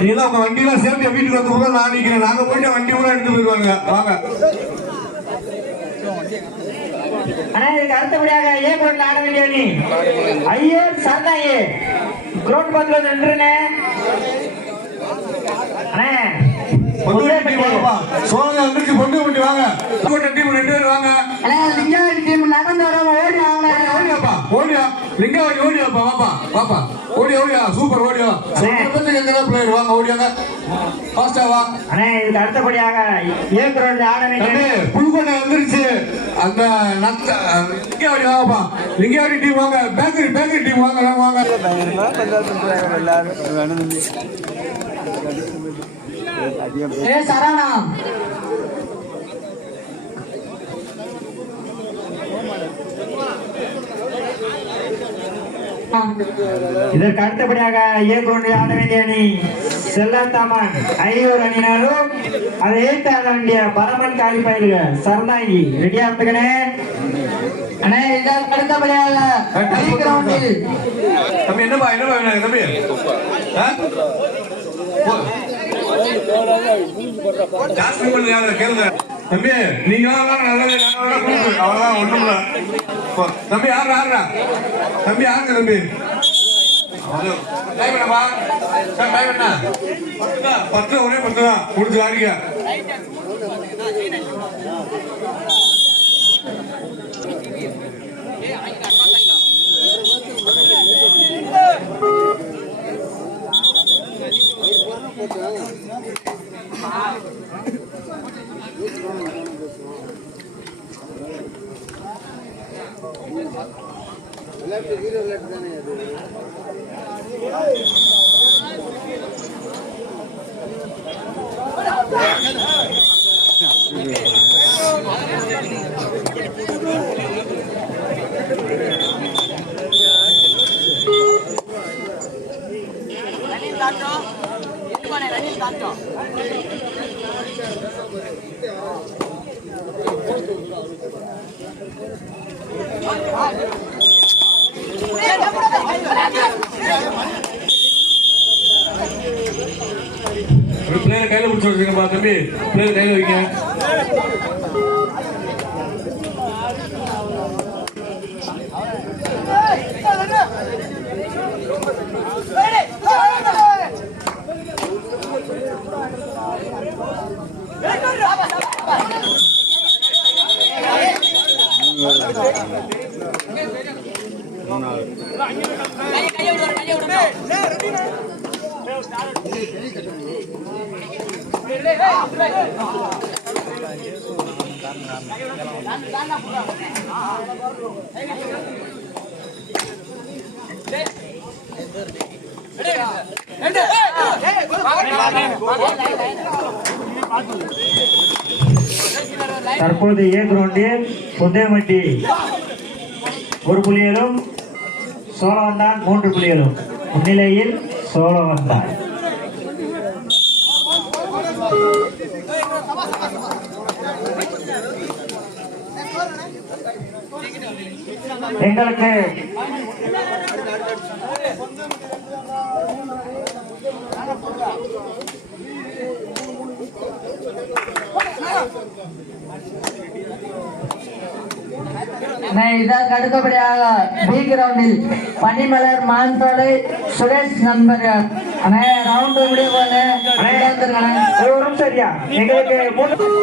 நீங்க உங்க வண்டியெல்லாம் சேர்த்து வீட்டுக்கு வந்து கூட நான் நிக்கிறேன். நாங்க போயிட்டு வண்டி கூட எடுத்து போயிருவாங்க. வாங்க. ஆனா இதுக்கு அடுத்தபடியாக ஏ குரல் ஆட வேண்டிய நீ ஐயோ சரதாயே கிரவுண்ட் பக்கத்துல நின்றுனே அண்ணே சோழ வந்துட்டு பொண்ணு பண்ணி வாங்க. டீம் 2 பேர் வாங்க. லிங்காவடி டீம் நடந்து வர ஓடி வாங்க. ஓடியாப்பா ஓடியா லிங்காவடி ஓடியாப்பா வாப்பா வாப்பா ஓடியா சூப்பர் ஓடியா. எங்க பிளேயர் வாங்க ஓடியாங்க ஃபாஸ்டா வா. அண்ணே இதுக்கு அடுத்தபடியாக ஏ குரல் ஆட வேண்டிய புதுக்கோட்டை வந்துருச்சு. அந்த லிங்காவடி வாங்கப்பா. லிங்காவடி டீம் வாங்க. பேக்கரி டீம் வாங்க வாங்க. ஏ சரணா இதற்கு அடுத்தபடியாக ஏ குரல் ஆட வேண்டிய அணி செல்லத்தாமன் ஐயோர் அணியினரும் அதை ஏற்று ஆட வேண்டிய பரமன் காலி பயிலுக சரணாகி ரெடியா இருந்துக்கணே. அண்ணே இதற்கு அடுத்தபடியாக கிரவுண்டில் தம்பி என்னப்பா வேணும் தம்பி ஜாஸ்தி பண்ணுங்க கேளுங்க தம்பி. நீங்க நல்லது அவ்வளவுதான் ஒண்ணுமில்ல. தம்பி ஆடுறா தம்பி ஆடுங்க தம்பி. டைம் என்னப்பா சார்? டைம் என்ன? 10 ஒரே 10 தான் முடிச்சு ஆடிக்க. பிளேயர் கையில பிடிச்சி வச்சுருங்கப்பா தம்பி. பிளேயர் கையில வைங்க. தற்போது ஏ கிரவுண்டில் புந்தேமட்டி 1 புள்ளிகளும் சோழவந்தான் 3 புள்ளிகளும் முன்னிலையில் சோழவந்தான். எங்களுக்கு இதற்கு அடுத்தபடியாக பி கிரவுண்டில் பனிமலர் மான்தோலை சுரேஷ் நண்பர்கள் ரவுண்ட் முடிய போல சரியா எங்களுக்கு ரெடி விடு விடு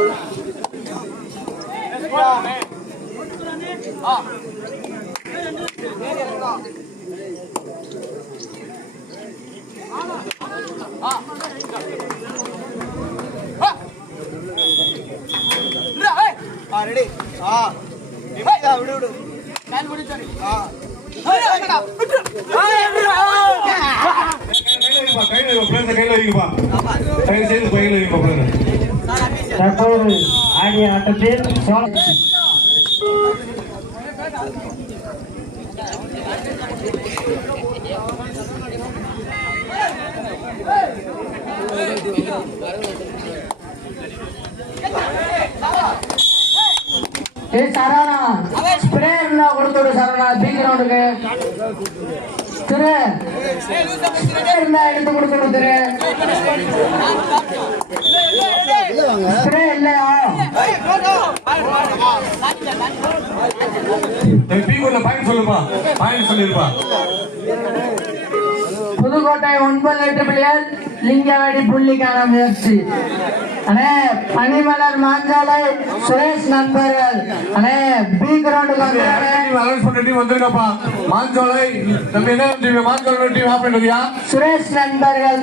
தற்போது ஆடிய ஆட்டத்தில் சரவணா ஸ்ப்ரே கொடுத்துடு சரவணா பி கிரவுண்டுக்கு திரு இருந்தா எடுத்து கொடுக்கணும் திரு திரு இல்லையா பீக்குள்ள பாயிண்ட் சொல்லுப்பா, பாயிண்ட் சொல்லிருப்பா. புதுக்கோட்டை 9 வெற்றிப்புள்ளிகள் லிங்கவாடி புள்ளிக்கான முயற்சி. அண்ணே பனிமலர் மாஞ்சாலை சுரேஷ் நண்பர்கள் அண்ணே பி கிரவுண்டுக்கு அனௌன்ஸ் பண்ண டீம் வந்திருக்கப்பா. மாஞ்சோலை நம்ம என்ன டீம்? மாஞ்சோலை டீம் ஆப் பண்ணியா? சுரேஷ் நண்பர்கள்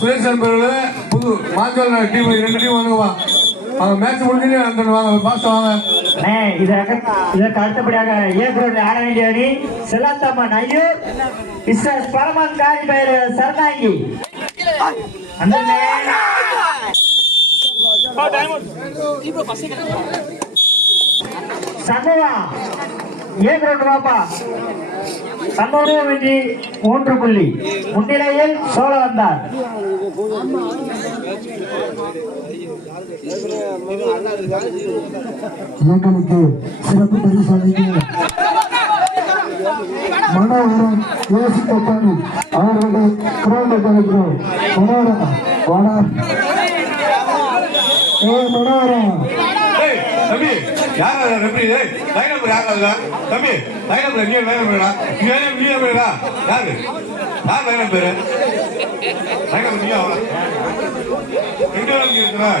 சுரேஷ் நண்பர்கள் புது மாஞ்சோலை டீம் 2 டீம் வந்துங்கப்பா. அவங்க மேட்ச் முடிஞ்சு வாங்க, பாஸ்ட் வாங்க. இதற்கு அடுத்தபடியாக ஏ கிரவுண்ட் ஆட வேண்டிய அணி செல்லாத்தம்மன் ஐயூர் இஸ்எஸ் பரமன் காரி பெயர் சரணாங்கி. சண்முகா ஏ கிரவுண்ட் வாப்பா. சண்முக வெற்றி 3 புள்ளி. முன்னிலையில் சோழ வந்தார். இயக்கனுக்கு சிறப்பு பரிசு அளிக்க மனோகரன் யோசிப்பட்டானி அவர்களை கிரௌண்டுக்கு அழைக்கிறோம். மனோகரா வாடா. மனோகரா தம்பி யாரா ரெஃப்ரி? லைன் நம்பர் யாரா தம்பி? லைன் நம்பர் நீ லைன் நம்பர்டா. நீ நம்பர்டா. யாரு லைன் நம்பர்? லைன் நம்பர் நீயா? எங்க இருக்கா?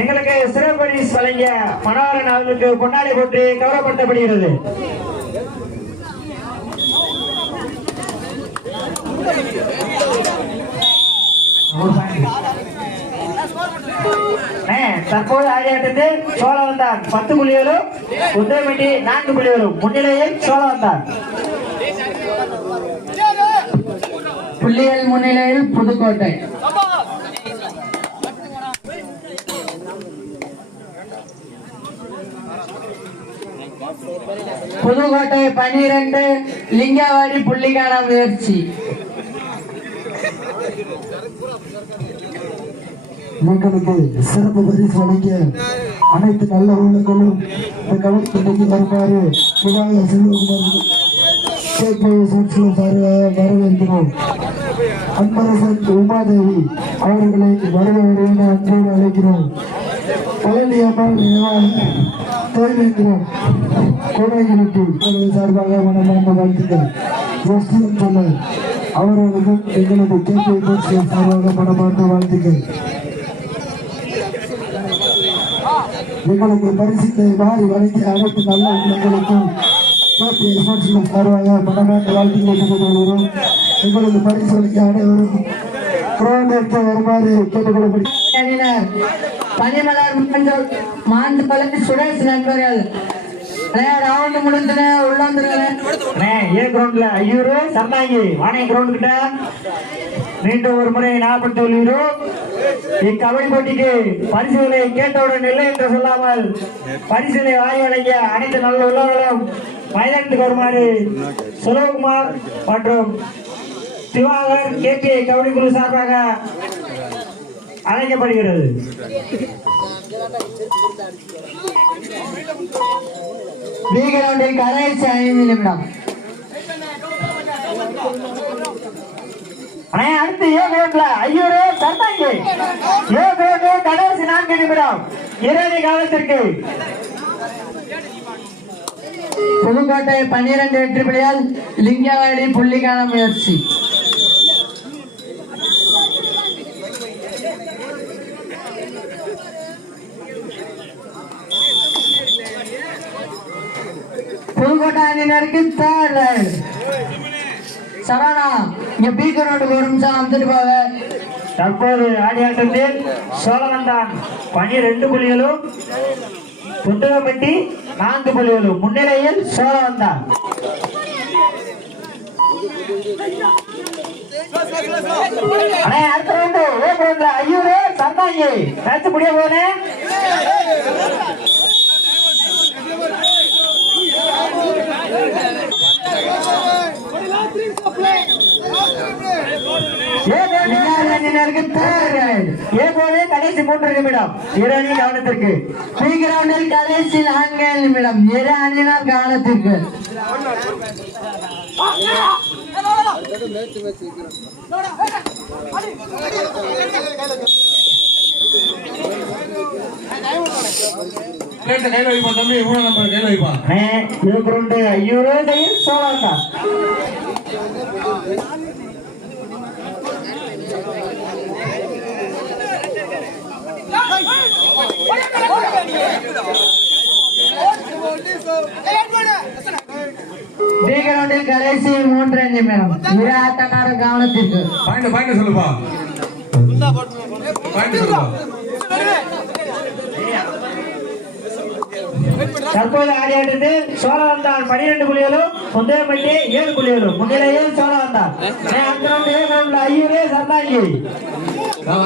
எங்களுக்கு சிறப்பு பரிசு வழங்கிய மனோகரன் அவர்களுக்கு பொன்னாடை போட்டு கௌரவப்படுத்தப்படுகிறது. தற்போது ஆடியாட்டத்தில் சோழ வந்தார் 10 புள்ளிகளும் உத்தரமிட்டி 4 புள்ளிகளும். முன்னிலையில் சோழ வந்தார். புள்ளிகள் முன்னிலையில் புதுக்கோட்டை. புதுக்கோட்டை 12 லிங்கவாடி புள்ளிக்கான முயற்சி. இயக்கனுக்கு சிறப்பு பரிசு அளிக்க அனைத்து நல்ல உள்ளங்களும் இந்த கவனத்திற்கு வருமாறு விவாத செல்வகுமார் வரவேற்கிறோம். அன்பரசன் உமாதேவி அவர்களை வருவதற்கு அன்போடு அழைக்கிறோம். பழனியம்மாள் தேவைக்கிறோம். கோடைகளுக்கு சார்பாக மனமார்ந்த வாழ்த்துக்கள். ஜஸ்டின் சொன்னார் அவர்களுக்கும் எங்களது கேட்பை சார்பாக மனமார்ந்த வாழ்த்துக்கள். எங்களுக்கு பரிசுத்தை மாறி வழங்கி அனைத்து நல்ல உள்ளங்களுக்கும் சார்பாக மனமார்ந்த வாழ்த்துக்களை கொள்கிறோம். எங்களது பரிசு வழங்கி அனைவரும் கிரௌண்டிற்கு வருமாறு கேட்டுக்கொள்ளப்படுகிறார். பனிமலர் மாஞ்சோலை சுரேஷ் நண்பர்கள் ரவுண்ட் முடிஞ்சு உள்ள வந்துருக்கிறேன். ஏ கிரவுண்ட்ல ஐயூரு சரணாங்கி வாணி கிரவுண்ட் கிட்ட மீண்டும் ஒரு முறை ஞாபகப்படுத்தி வருகிறோம். இக்கபடி போட்டிக்கு பரிசுகளை கேட்டவுடன் இல்லை என்று சொல்லாமல் பரிசுகளை வாங்கி வழங்கிய அனைத்து நல்ல உள்ளவர்களும் மைதானத்துக்கு வருமாறு செல்வகுமார் மற்றும் திவாகர் கேபி கபடி குழு சார்பாக அழைக்கப்படுகிறது. பி கிரவுண்டில் கடைசி 5 நிமிடம். அடுத்து ஏ கிரவுண்ட்ல ஐயூரு சரணாங்கி. ஏ கிரவுண்ட் கடைசி 4 நிமிடம் இறுதி காலத்திற்கு. புதுக்கோட்டை 12 வெற்றி புள்ளியால் லிங்கவாடி புள்ளிக்கான முயற்சி. புதுக்கோட்டை அணியினருக்கு தேர்ட் ரைட். சரணா இங்க பி கிரவுண்டுக்கு ஒரு நிமிஷம் வந்துட்டு போக. தற்போது ஆடியாட்டத்தில் சோழவந்தான் 12 புள்ளிகளும் புத்தகப்பட்டி 4 புள்ளிகளும். முன்னிலையில் சோழவந்தான். அடுத்த ரவுண்டு ஏ கிரவுண்ட்ல ஐயூரு சரணாங்கி மேட்ச் முடிய போனே. அணியினருக்கு தேர்ட் ரைட். ஏகோலே கடைசி 3 நிமிடம். இரு அணி கவனத்திற்கு. பி கிரவுண்டில் கடைசி 4 நிமிடம். இரு அணியினர் கவனத்திற்கு. கையில வைப்பா தம்பி, 3 நம்பர் கையில வைப்பா. ஏ கிரவுண்ட் ஐயூரே தையில் சோழாந்தா. பி கிரவுண்டில் கடைசி 3 நிமிடம். இரு ஆட்டக்காரர் கவனத்திற்கு. பாயிண்ட் சொல்லுப்பா. பாயிண்ட் சொல்லுப்பா. தற்போது ஆடியாட்டத்தில் சோழவந்தான் 12 புள்ளிகளும் முந்தையப்பட்டி 7 புள்ளிகளும் முன்னிலையில் சோழவந்தான். ஐயூரே சர்தாங்கி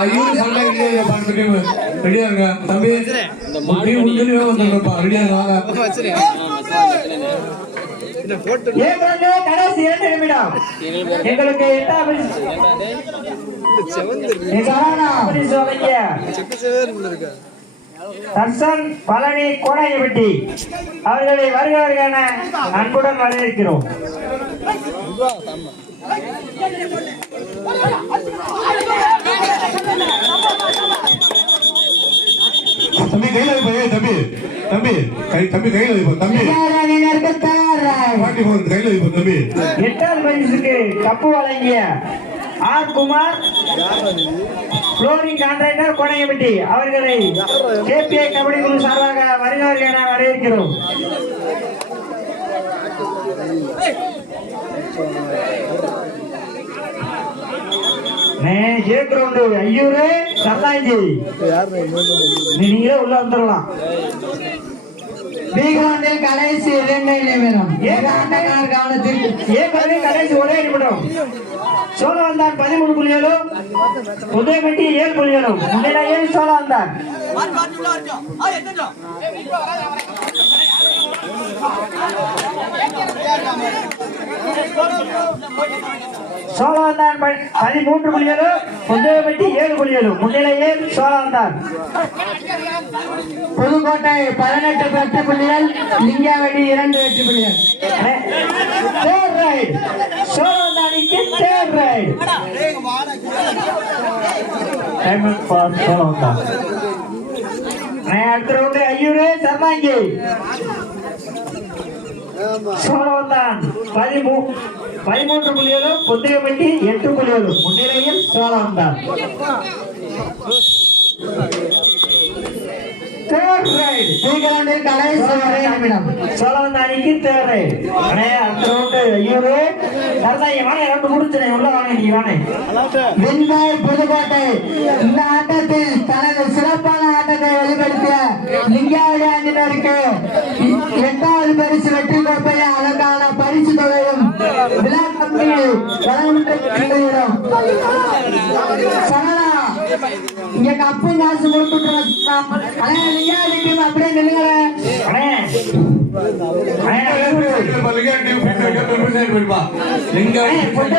ஐயூர் சர்தாங்கி ரெடியா இருங்க தம்பி. ரெடியா வாங்க. கடைசி 2 நிமிடம். எங்களுக்கு 8ஆம் தர்சன் பழனி கோடாயப்பட்டி அவர்களை வருகிறவர்களான அன்புடன் வரவேற்கிறோம். தம்பி கையில வைப்பா. தம்பி தம்பி தம்பி கையில வைப்பா தம்பி. கையில வைப்பா தம்பி. 8ஆம் பரிசுக்கு கப்பு வழங்கிய ஆர் குமார் புளோரிங் கான்ட்ராக்டர் கோடையப்பட்டி அவர்களை கேபிஐ கபடி குழு சார்பாக வருகிறவர்கள் என வரவேற்கிறோம். ஏ கிரவுண்ட் ஐயூரு சர்தாஞ்சி நீங்களே உள்ள வந்துடலாம். பி கிரவுண்டில் கடைசி 2 நிமிடம். இரு ஆட்டக்காரர் கவனத்திற்கு. ஏ கிரவுண்டில் கடைசி 1 நிமிடம். சோழவந்தான் 13 புள்ளிகளும் உதயப்பட்டி 7 புள்ளிகளும் முன்னிலையில் சோழவந்தான். சோழவந்தான் 13 புள்ளிகளும் உதயப்பட்டி 7 புள்ளிகளும் முன்னிலையில் சோழவந்தான். புதுக்கோட்டை 18 வெற்றி புள்ளிகள். லிங்காவடி 2 வெற்றி புள்ளிகள். Third right. சோழவந்தானிக்கு third right. Time for Sholavandan. அடுத்த ரவுண்ட் ஐயூரே சர்தாங்கி. சோழவந்தான் 13 புள்ளிகளும் புத்தகப்பட்டி 8 புள்ளிகளும் முன்னிலையில் சோழவந்தான். Third right. பி கிரவுண்டில் கடைசி 1 நிமிடம். சோழவந்தானிக்கு தேர்ட் ரைட். அடுத்த ரவுண்ட் ஐயூரே சர்தாங்கி. வானே ரவுண்ட் முடிச்சுனே உள்ள வானே நீ வானே. வின்பாய் புதுக்கோட்டை. இந்த ஆட்டத்தில் தனது சிறப்பான ஆட்டத்தை வெளிப்படுத்திய லிங்காவடி அணியினருக்கு 8வது பரிசு வெற்றி கோப்பையை அதற்கான பரிசு தொகையும் விழா கமிட்டி வழங்குகிறோம். சரணா இங்க கப்பு காசு கொடுத்துட்டு லிங்காவடி டீம் அப்படியே நில்லுங்களேன். பொந்து